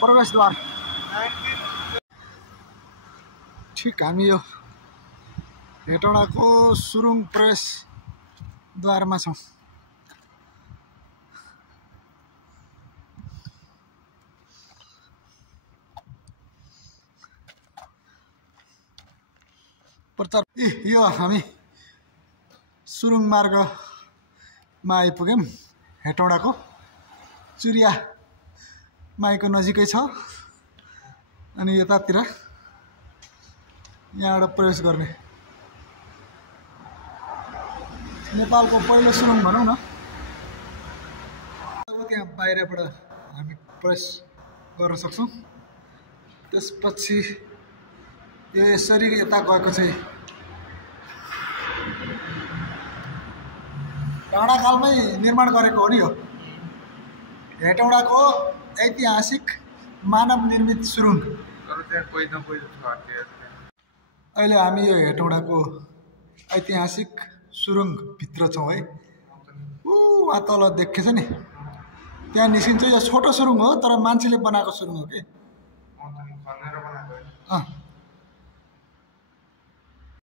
प्रवेशद्वार ठिक हामी यो हेटौडाको सुरुङ प्रवेशद्वारमा छौँ। यो हामी सुरुङ मार्गमा आइपुग्यौँ। हेटौडाको चुरिया माईको नजिकै छ अनि यतातिर यहाँबाट प्रवेश गर्ने नेपालको पहिलो सुरुङ भनौँ न। त्यहाँ बाहिरबाट हामी प्रवेश गर्न सक्छौँ। त्यसपछि यो यसरी यता गएको चाहिँ डाँडाकालमै निर्माण गरेको हो नि। यो हेटौडाको ऐतिहासिक मानव निर्मित सुरुङ। अहिले हामी यो हेटौडाको ऐतिहासिक सुरुङ भित्र छौँ है। वहाँ तल देखेछ नि, त्यहाँ निस्किन्छ। यो छोटो सुरुङ हो तर मान्छेले बनाएको सुरुङ हो कि।